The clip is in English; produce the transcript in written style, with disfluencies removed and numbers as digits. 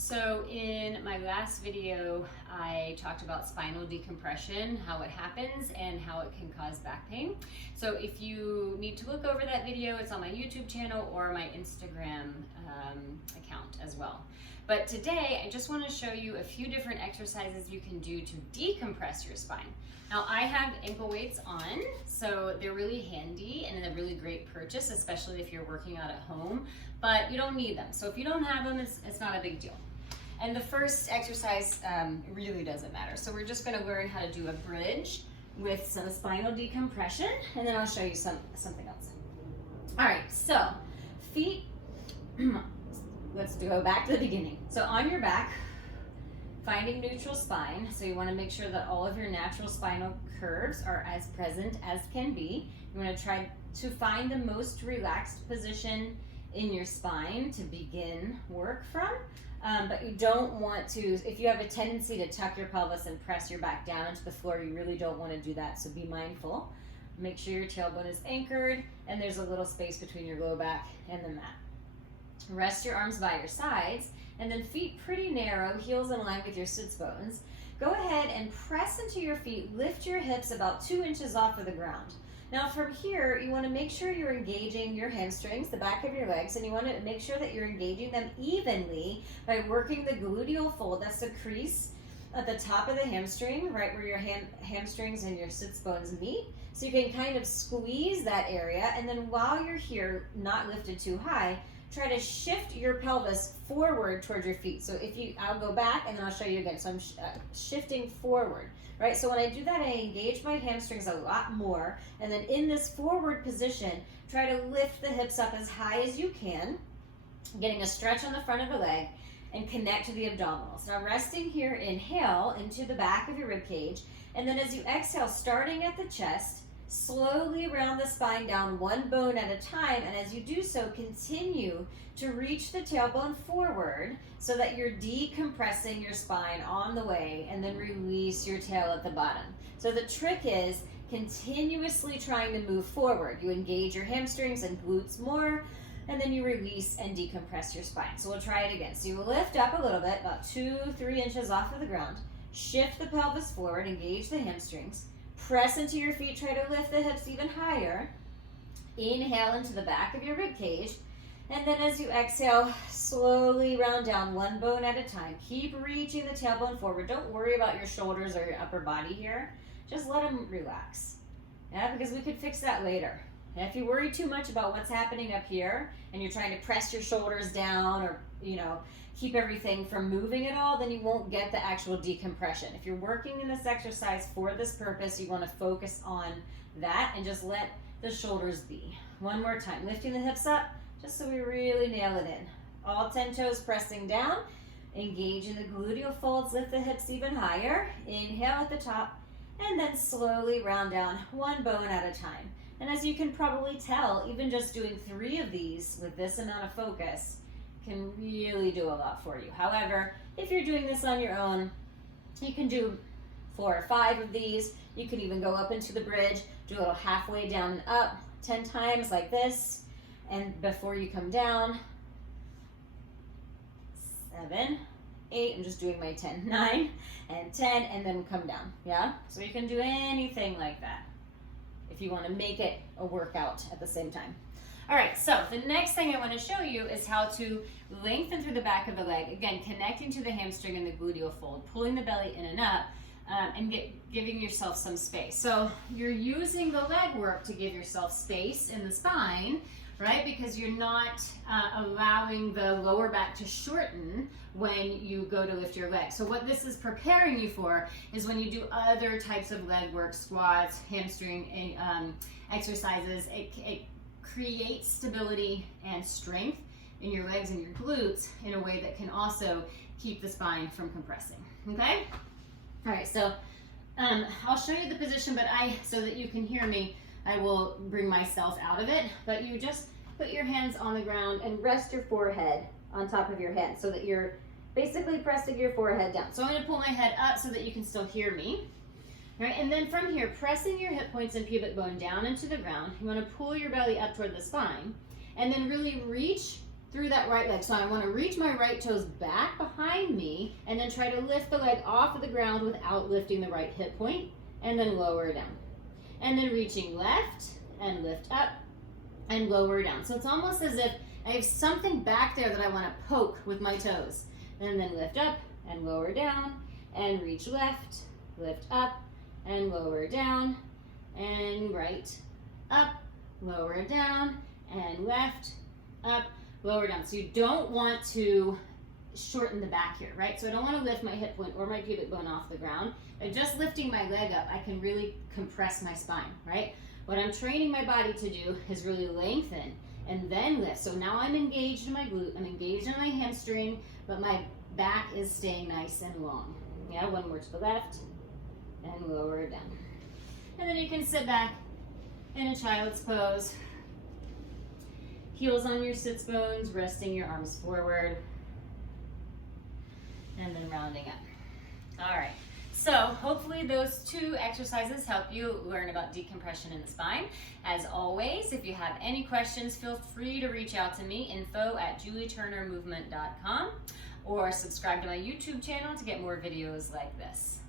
So in my last video, I talked about spinal decompression, how it happens and how it can cause back pain. So if you need to look over that video, it's on my YouTube channel or my Instagram account as well. But today, I just want to show you a few different exercises you can do to decompress your spine. Now I have ankle weights on, so they're really handy and a really great purchase, especially if you're working out at home, but you don't need them. So if you don't have them, it's not a big deal. And the first exercise really doesn't matter. So we're just gonna learn how to do a bridge with some spinal decompression, and then I'll show you something else. All right, so feet, let's go back to the beginning. So on your back, finding neutral spine. So you wanna make sure that all of your natural spinal curves are as present as can be. You wanna try to find the most relaxed position in your spine to begin work from. But you don't want to, if you have a tendency to tuck your pelvis and press your back down into the floor, you really don't want to do that, so be mindful. Make sure your tailbone is anchored and there's a little space between your low back and the mat. Rest your arms by your sides and then feet pretty narrow, heels in line with your sits bones. Go ahead and press into your feet, lift your hips about 2 inches off of the ground. Now from here, you want to make sure you're engaging your hamstrings, the back of your legs, and you want to make sure that you're engaging them evenly by working the gluteal fold. That's the crease at the top of the hamstring, right where your hamstrings and your sits bones meet. So you can kind of squeeze that area, and then while you're here, not lifted too high, try to shift your pelvis forward towards your feet. So I'll go back and then I'll show you again. So I'm shifting forward, right? So when I do that, I engage my hamstrings a lot more. And then in this forward position, try to lift the hips up as high as you can, getting a stretch on the front of the leg and connect to the abdominals. Now resting here, inhale into the back of your rib cage. And then as you exhale, starting at the chest, slowly round the spine down one bone at a time, and as you do so, continue to reach the tailbone forward so that you're decompressing your spine on the way, and then release your tail at the bottom. So the trick is continuously trying to move forward. You engage your hamstrings and glutes more, and then you release and decompress your spine. So we'll try it again. So you lift up a little bit, about 2-3 inches off of the ground, shift the pelvis forward, engage the hamstrings, press into your feet, try to lift the hips even higher. Inhale into the back of your rib cage. And then as you exhale, slowly round down one bone at a time. Keep reaching the tailbone forward. Don't worry about your shoulders or your upper body here. Just let them relax. Yeah, because we could fix that later. And if you worry too much about what's happening up here and you're trying to press your shoulders down or, keep everything from moving at all, then you won't get the actual decompression. If you're working in this exercise for this purpose, you want to focus on that and just let the shoulders be. One more time, lifting the hips up, just so we really nail it in. All 10 toes pressing down, engaging the gluteal folds, lift the hips even higher. Inhale at the top, and then slowly round down one bone at a time. And as you can probably tell, even just doing 3 of these with this amount of focus can really do a lot for you. However, if you're doing this on your own, you can do 4 or 5 of these. You can even go up into the bridge, do a little halfway down and up 10 times like this. And before you come down, 7, 8, I'm just doing my 10, 9, and 10, and then come down, yeah? So you can do anything like that if you want to make it a workout at the same time. All right, so the next thing I want to show you is how to lengthen through the back of the leg. Again, connecting to the hamstring and the gluteal fold, pulling the belly in and up, and giving yourself some space. So you're using the leg work to give yourself space in the spine, right? Because you're not allowing the lower back to shorten when you go to lift your leg. So what this is preparing you for is when you do other types of leg work, squats, hamstring exercises, it create stability and strength in your legs and your glutes in a way that can also keep the spine from compressing, okay? All right, so I'll show you the position, but so that you can hear me, I will bring myself out of it, but you just put your hands on the ground and rest your forehead on top of your head so that you're basically pressing your forehead down. So I'm gonna pull my head up so that you can still hear me. Right, and then from here, pressing your hip points and pubic bone down into the ground, you want to pull your belly up toward the spine, and then really reach through that right leg. So I want to reach my right toes back behind me and then try to lift the leg off of the ground without lifting the right hip point, and then lower down. And then reaching left and lift up and lower down. So it's almost as if I have something back there that I want to poke with my toes. And then lift up and lower down and reach left, lift up and lower down and right, up, lower down and left, up, lower down. So you don't want to shorten the back here, right? So I don't want to lift my hip point or my pubic bone off the ground. By just lifting my leg up, I can really compress my spine, right? What I'm training my body to do is really lengthen and then lift. So now I'm engaged in my glute, I'm engaged in my hamstring, but my back is staying nice and long. Yeah, one more to the left and lower down. And then you can sit back in a child's pose. Heels on your sits bones, resting your arms forward, and then rounding up. All right, so hopefully those 2 exercises help you learn about decompression in the spine. As always, if you have any questions, feel free to reach out to me, info@julieturnermovement.com, or subscribe to my YouTube channel to get more videos like this.